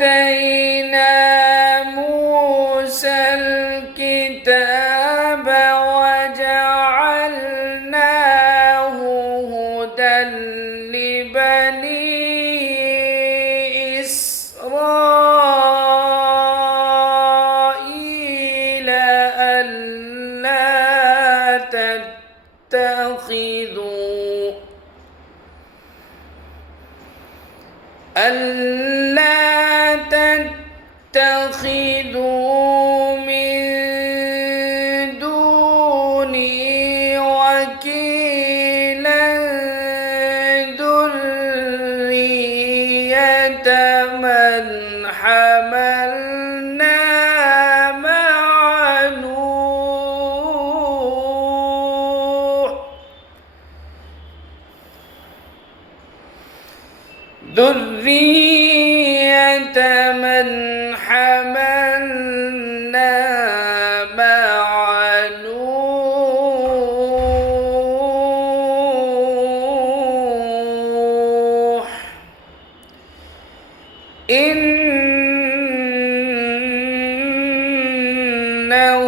وآتينا موسى الكتاب وجعلناه هدى لبني إسرائيل ألا تتخذوا من دوني وكيلا ذرية من حملنا مع نوح ذرية من حملنا مع نوح إنه